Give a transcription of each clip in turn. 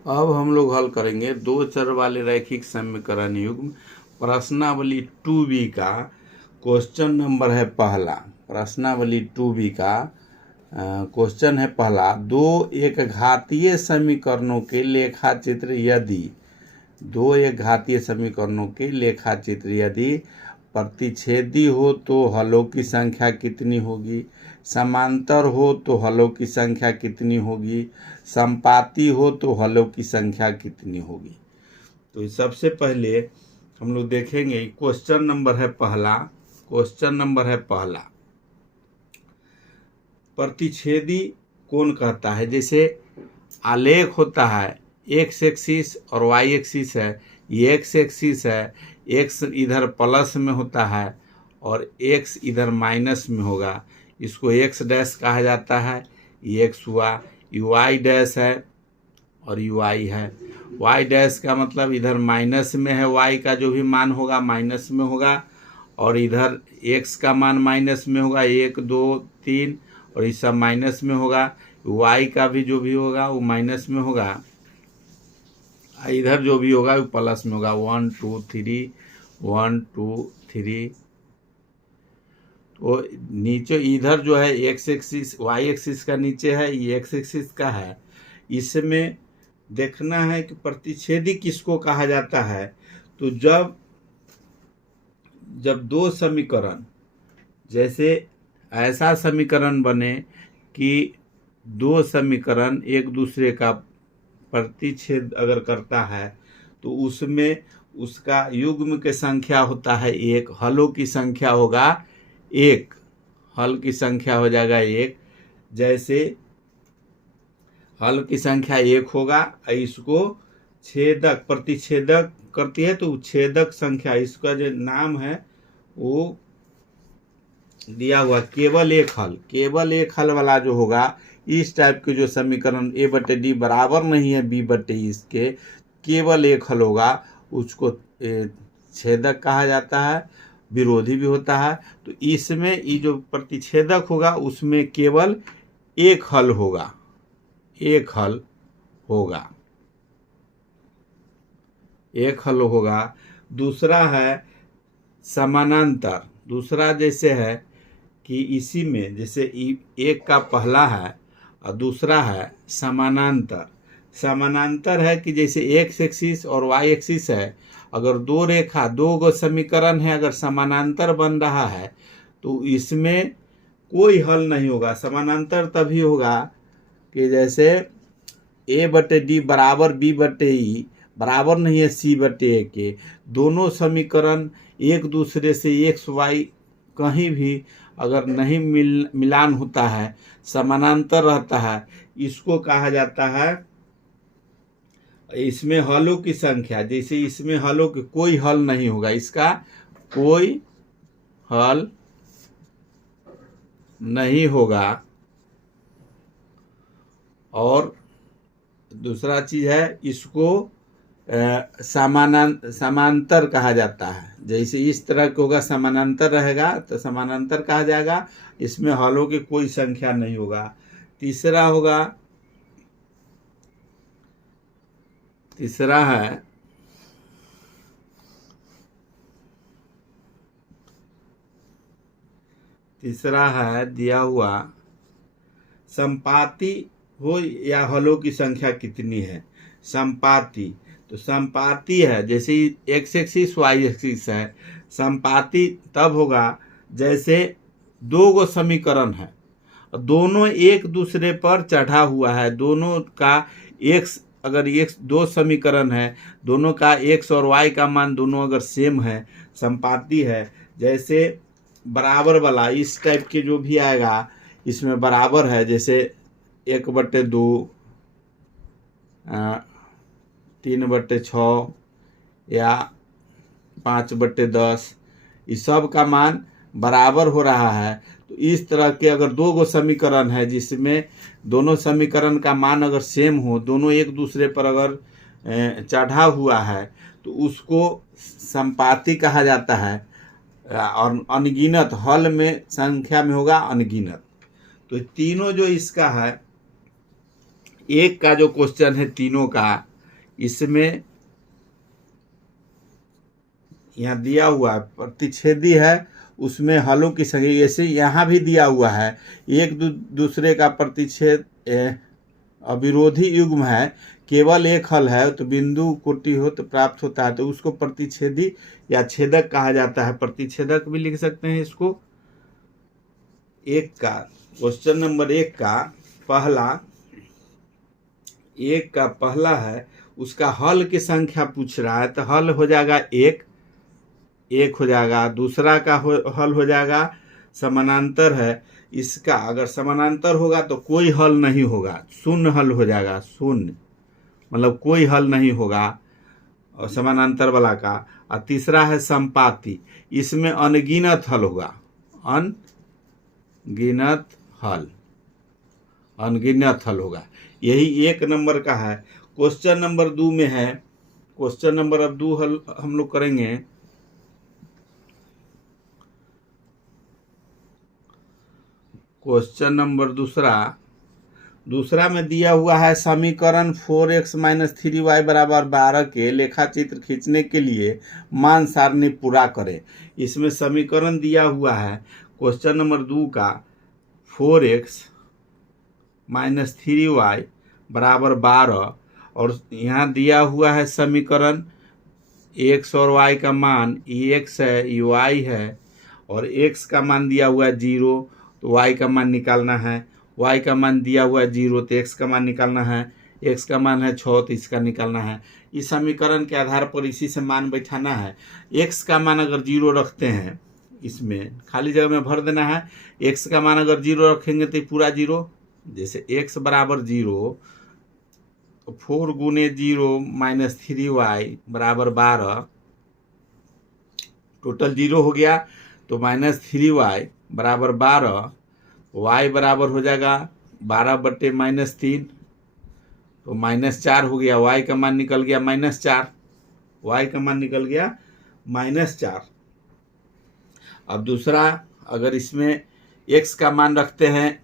अब हम लोग हल करेंगे दो चर वाले रैखिक समीकरण युग्म प्रश्नावली 2B का क्वेश्चन नंबर है पहला। प्रश्नावली 2B का क्वेश्चन है पहला। दो एक घातीय समीकरणों के लेखाचित्र यदि प्रतिच्छेदी हो तो हलों की संख्या कितनी होगी, समांतर हो तो हलों की संख्या कितनी होगी, संपाती हो तो हलों की संख्या कितनी होगी। तो सबसे पहले हम लोग देखेंगे क्वेश्चन नंबर है पहला। प्रतिच्छेदी कौन कहता है? जैसे आलेख होता है, एक्स एक्सिस और वाई एक्सिस है। ये एक्स एक्सिस है, एक्स इधर प्लस में होता है और एक्स इधर माइनस में होगा। इसको एक्स डैश कहा जाता है। ये एक्स हुआ। ये वाई डैश है और यू वाई है। वाई डैश का मतलब इधर माइनस में है, वाई का जो भी मान होगा माइनस में होगा, और इधर एक्स का मान माइनस में होगा, 1 2 3, और ये सब माइनस में होगा। वाई का भी जो भी होगा वो माइनस में होगा, इधर जो भी होगा वो प्लस में होगा। 1 2 3 1 2 3। तो नीचे इधर जो है एक्स एक्सिस वाई एक्सिस का नीचे है, ये एक्स एक्सिस का है। इसमें देखना है कि प्रतिच्छेदी किसको कहा जाता है। तो जब दो समीकरण, जैसे ऐसा समीकरण बने कि दो समीकरण एक दूसरे का प्रतिच्छेद अगर करता है तो उसमें उसका युग्म की संख्या होता है 1, हलों की संख्या होगा 1, हल की संख्या हो जाएगा 1। जैसे हल की संख्या 1 होगा, इसको छेदक प्रतिच्छेदक करती है तो छेदक संख्या, इसका जो नाम है वो दिया हुआ केवल एक हल वाला जो होगा, इस टाइप के जो समीकरण a/d बराबर नहीं है b/e इसके, केवल एक हल होगा, उसको छेदक कहा जाता है। विरोधी भी होता है। तो इसमें ये जो प्रतिच्छेदक होगा उसमें केवल एक हल होगा। दूसरा है समानांतर। दूसरा जैसे है कि इसी में जैसे एक का पहला है और दूसरा है समानांतर। समानांतर है कि जैसे एक्स एक्सिस और वाई एक्सिस है, अगर दो गो समीकरण है, अगर समानांतर बन रहा है तो इसमें कोई हल नहीं होगा। समानांतर तभी होगा कि जैसे a/d बराबर b/e बराबर नहीं है c/a के। दोनों समीकरण एक दूसरे से एक्स वाई कहीं भी अगर नहीं मिलान होता है, समानांतर रहता है, इसको कहा जाता है। इसमें हलों की संख्या, जैसे इसमें हलों की कोई हल नहीं होगा, इसका कोई हल नहीं होगा। और दूसरा चीज है, इसको समांतर कहा जाता है। जैसे इस तरह का होगा, समानांतर रहेगा तो समानांतर कहा जाएगा। इसमें हलों की कोई संख्या नहीं होगा। तीसरा है दिया हुआ संपाती हो या हलों की संख्या कितनी है। संपाती, तो संपाती है जैसे एक्स एक्सिस वाई एक्सिस है। संपाती तब होगा जैसे दो गो समीकरण है, दोनों एक दूसरे पर चढ़ा हुआ है। दोनों का एक्स, अगर एक्स दो समीकरण है, दोनों का एक्स और वाई का मान दोनों अगर सेम है, संपाती है। जैसे बराबर वाला इस टाइप के जो भी आएगा, इसमें बराबर है, जैसे 1/2 3/6 या 5/10, इस सब का मान बराबर हो रहा है। तो इस तरह के अगर दो गो समीकरण है जिसमें दोनों समीकरण का मान अगर सेम हो, दोनों एक दूसरे पर अगर चढ़ा हुआ है, तो उसको संपाती कहा जाता है। और अनगिनत हल में संख्या में होगा अनगिनत। तो तीनों जो इसका है, एक का जो क्वेश्चन है तीनों का, इसमें यहाँ दिया हुआ है प्रतिच्छेदी है, उसमें हलों की संख्या, जैसे यहाँ भी दिया हुआ है एक दूसरे का प्रतिच्छेद अविरोधी युग्म है, केवल एक हल है तो बिंदु कोटि हो तो प्राप्त होता है, तो उसको प्रतिच्छेदी या छेदक कहा जाता है। प्रतिच्छेदक भी लिख सकते हैं इसको। क्वेश्चन नंबर 1 का पहला है, उसका हल की संख्या पूछ रहा है, तो हल हो जाएगा एक हो जाएगा। दूसरा का हल हो जाएगा समानांतर है, इसका अगर समानांतर होगा तो कोई हल नहीं होगा, शून्य हल हो जाएगा, शून्य मतलब कोई हल नहीं होगा और समानांतर वाला का। और तीसरा है संपाती, इसमें अनगिनत हल होगा, अनगिनत हल होगा। यही 1 नंबर का है। क्वेश्चन नंबर 2 में है, क्वेश्चन नंबर अब 2 हल हम लोग करेंगे। क्वेश्चन नंबर दूसरा में दिया हुआ है समीकरण 4x - 3y = 12 के लेखा चित्र खींचने के लिए मान सारणी पूरा करें। इसमें समीकरण दिया हुआ है क्वेश्चन नंबर 2 का 4x - 3y = 12, और यहाँ दिया हुआ है समीकरण x और y का मान, ये x है ये y है, और x का मान दिया हुआ है 0 तो y का मान निकालना है, y का मान दिया हुआ है 0 तो x का मान निकालना है, x का मान है 6 तो इसका निकालना है। इस समीकरण के आधार पर इसी से मान बैठाना है। x का मान अगर 0 रखते हैं, इसमें खाली जगह में भर देना है। x का मान अगर 0 रखेंगे तो पूरा 0, जैसे x = 0 तो 4 × 0 - 3y = 12, टोटल 0 हो गया तो -3y = 12, y बराबर हो जाएगा 12/- 3 तो -4 हो गया, y का मान निकल गया -4, y का मान निकल गया -4। अब दूसरा, अगर इसमें x का मान रखते हैं,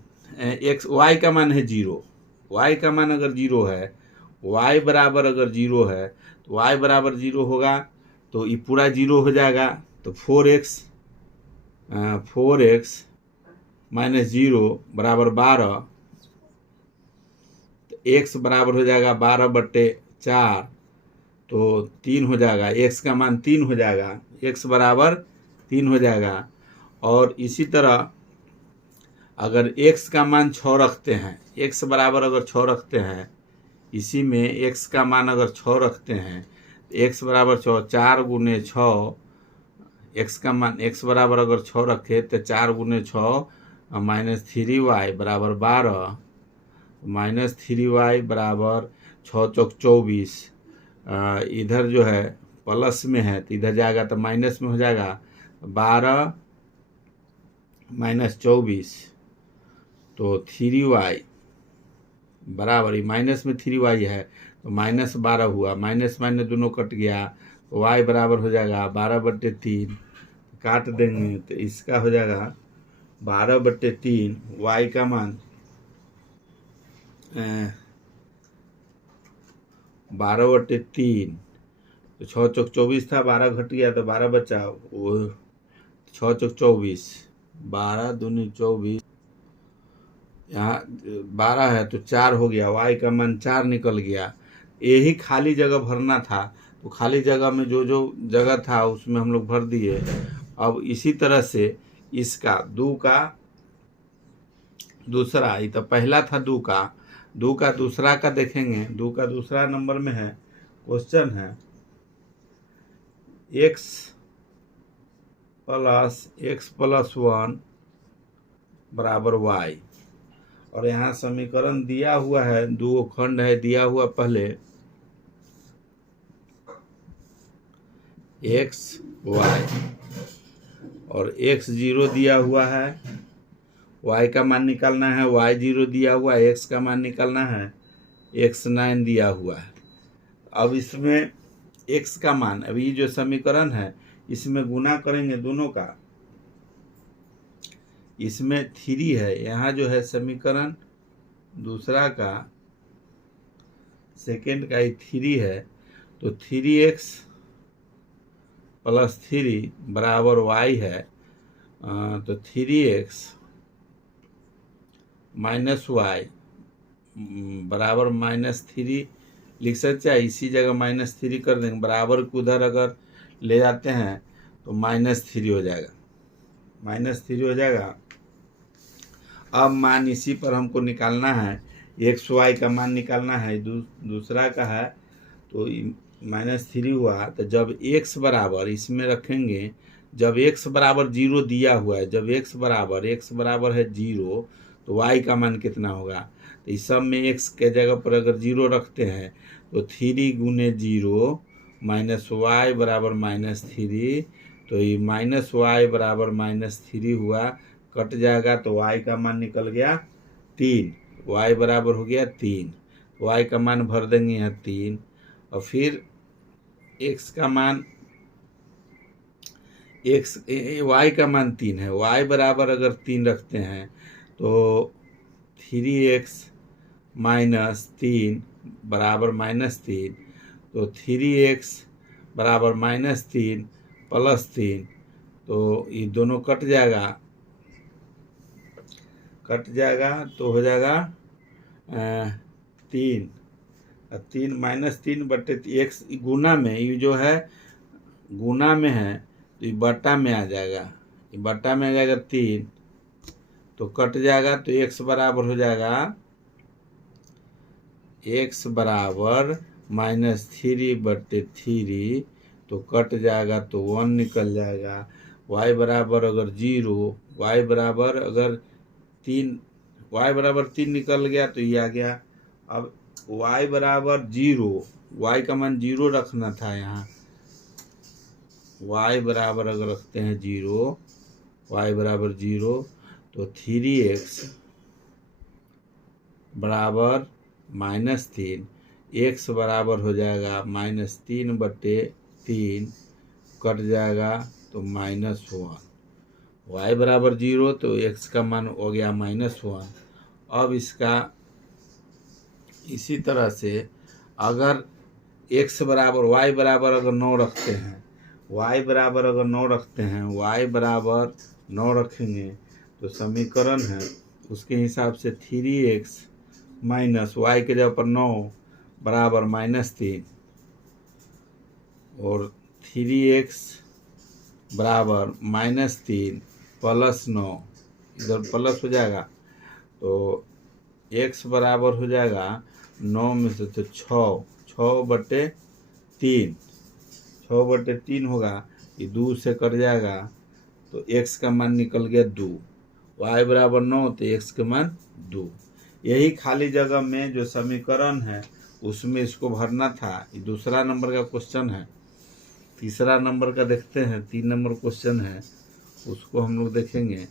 y का मान है 0, y का मान अगर 0 है, y बराबर अगर 0 है तो y बराबर 0 होगा तो ये पूरा 0 हो जाएगा, तो 4x - 0 = 12, तो x बराबर हो जाएगा 12/4 तो 3 हो जाएगा, x का मान 3 हो जाएगा, x बराबर 3 हो जाएगा। और इसी तरह अगर x का मान 6 रखते हैं, x बराबर अगर 6 रखते हैं, इसी में x का मान अगर 6 रखते हैं, x बराबर 6, 4 × 6, x का मान x बराबर अगर 6 रखे तो 4 × 6 - 3y = 12, -3y = 6 × 24, इधर जो है प्लस में है तो इधर जाएगा तो माइनस में हो जाएगा, 12 - 24 तो 3y बराबर, माइनस में 3y है तो -12 हुआ, माइनस माइनस दोनों कट गया तो y बराबर हो जाएगा 12/3, काट देंगे तो इसका हो जाएगा 12/3, y का मान 12/3 तो 6 × 24 था, 12 घट गया तो 12 बचा, वो 6 × 24, 12 दूनी 24, यहाँ 12 है तो 4 हो गया, y का मान 4 निकल गया। यही खाली जगह भरना था, तो खाली जगह में जो जो जगह था उसमें हम लोग भर दिए। अब इसी तरह से इसका 2 का दूसरा, ये तो पहला था 2 का दूसरा का देखेंगे। 2 का दूसरा नंबर में है, क्वेश्चन है x + x + 1 = y, और यहाँ समीकरण दिया हुआ है, 2 खंड है दिया हुआ, पहले x y और x0 दिया हुआ है, y का मान निकालना है, y0 दिया हुआ है, x का मान निकालना है, x9 दिया हुआ है। अब इसमें x का मान, अभी जो समीकरण है इसमें गुना करेंगे दोनों का, इसमें 3 है, यहाँ जो है समीकरण दूसरा का सेकेंड का ही 3 है, तो 3x प्लस 3 बराबर y है। तो 3x माइनस वाई बराबर -3 लिख सकते हैं। इसी जगह -3 कर देंगे, बराबर को उधर अगर ले जाते हैं तो -3 हो जाएगा, -3 हो जाएगा। अब मान इसी पर हमको निकालना है, एक्स वाई का मान निकालना है। दूसरा का है तो -3 हुआ, तो जब x बराबर इसमें रखेंगे, जब x बराबर 0 दिया हुआ है, जब x बराबर है 0, तो y का मान कितना होगा। तो इस सब में x के जगह पर अगर 0 रखते हैं तो 3 गुने 0 माइनस वाई बराबर -3, तो ये -y बराबर -3 हुआ, कट जाएगा तो y का मान निकल गया 3, y बराबर हो गया 3। y का मान भर देंगे यहाँ 3, और फिर x का मान y का मान 3 है, y बराबर अगर 3 रखते हैं तो 3x माइनस 3 बराबर -3, तो 3x बराबर -3 प्लस 3, तो ये दोनों कट जाएगा तो हो जाएगा 3 -3 x गुना में, ये जो है गुना में है तो ये बट्टा में आ जाएगा, ये बट्टा में आ जाएगा 3, तो कट जाएगा तो x बराबर हो जाएगा, x बराबर -3/3, तो कट जाएगा तो 1 निकल जाएगा। y बराबर अगर 0, y बराबर अगर 3 निकल गया तो ये आ गया। अब y बराबर 0, y का मान 0 रखना था यहाँ, y बराबर अगर रखते हैं 0, y बराबर 0, तो 3x बराबर -3, x बराबर हो जाएगा -3/3, कट जाएगा तो -1, y बराबर 0, तो x का मान हो गया -1। अब इसका इसी तरह से अगर x बराबर y बराबर अगर 9 रखते हैं, y बराबर अगर 9 रखते हैं, y बराबर 9 रखेंगे तो समीकरण है उसके हिसाब से 3x माइनस y के जगह पर 9 बराबर -3, और 3x बराबर -3 प्लस 9, इधर प्लस हो जाएगा तो x बराबर हो जाएगा 9 में से तो 6/3 होगा, ये 2 से कट जाएगा तो x का मान निकल गया 2, y बराबर 9 तो x का मान 2। यही खाली जगह में जो समीकरण है उसमें इसको भरना था। ये दूसरा नंबर का क्वेश्चन है। तीसरा नंबर का देखते हैं, 3 नंबर क्वेश्चन है, उसको हम लोग देखेंगे।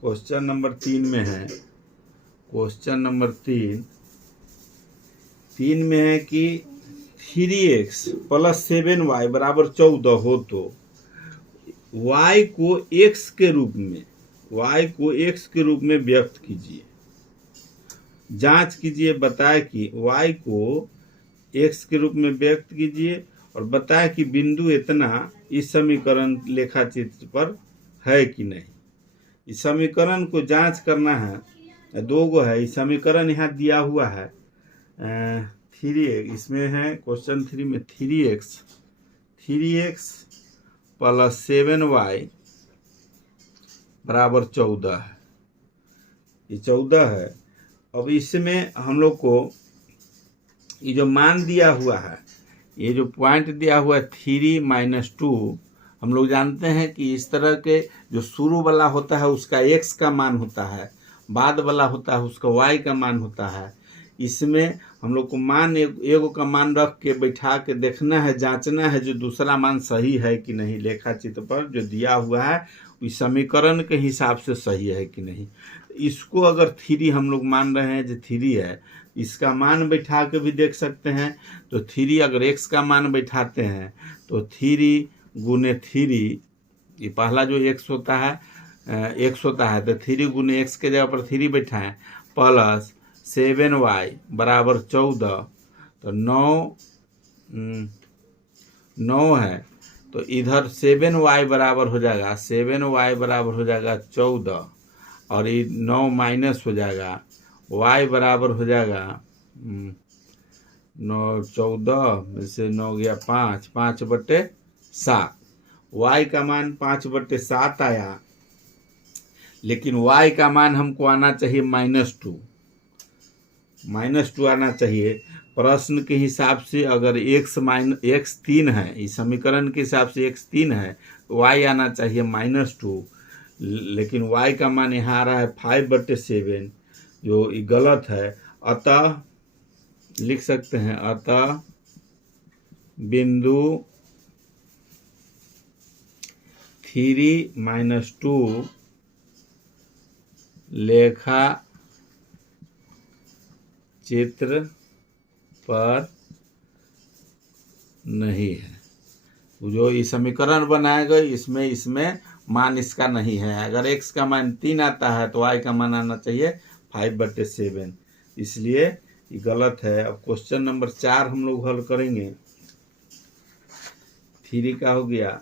क्वेश्चन नंबर 3 में है, क्वेश्चन नंबर 3 में है कि 3x प्लस 7y बराबर 14 हो तो y को x के रूप में व्यक्त कीजिए। जांच कीजिए, बताए कि y को x के रूप में व्यक्त कीजिए और बताए कि बिंदु इतना इस समीकरण लेखाचित्र पर है कि नहीं। इस समीकरण को जांच करना है, 2 गो है। इस समीकरण यहाँ दिया हुआ है 3x, इसमें है क्वेश्चन 3 में 3x प्लस 7y बराबर 14 है, ये 14 है। अब इसमें हम लोग को ये जो मान दिया हुआ है, ये जो पॉइंट दिया हुआ है 3 - 2, हम लोग जानते हैं कि इस तरह के जो शुरू वाला होता है उसका x का मान होता है, बाद वाला होता है उसका y का मान होता है। इसमें हम लोग को मान एगो का मान रख के बैठा के देखना है, जांचना है जो दूसरा मान सही है कि नहीं, लेखाचित्र पर जो दिया हुआ है इस समीकरण के हिसाब से सही है कि नहीं। इसको अगर 3 हम लोग मान रहे हैं जो 3 है, इसका मान बैठा के भी देख सकते हैं। तो 3 अगर x का मान बैठाते हैं तो 3 गुने 3, ये पहला जो x होता है तो 3 गुने x के जगह पर 3 बैठाएं, प्लस 7y बराबर 14, तो 9 है, तो इधर 7y बराबर हो जाएगा 7y बराबर हो जाएगा 14, और ये 9 माइनस हो जाएगा, y बराबर हो जाएगा 9 14 में से 9 गया 5, 5/7। y का मान 5/7 आया, लेकिन y का मान हमको आना चाहिए -2 आना चाहिए। प्रश्न के हिसाब से अगर x 3 है, इस समीकरण के हिसाब से x 3 है, तो y आना चाहिए -2, लेकिन y का मान यहाँ आ रहा है 5/7, जो ये गलत है। अतः लिख सकते हैं, अतः बिंदु 3-2 लेखा चित्र पर नहीं है। जो ये समीकरण बनाया गया इसमें मान इसका नहीं है। अगर x का मान 3 आता है तो y का मान आना चाहिए 5/7, इसलिए ये गलत है। अब क्वेश्चन नंबर 4 हम लोग हल करेंगे। 3 का हो गया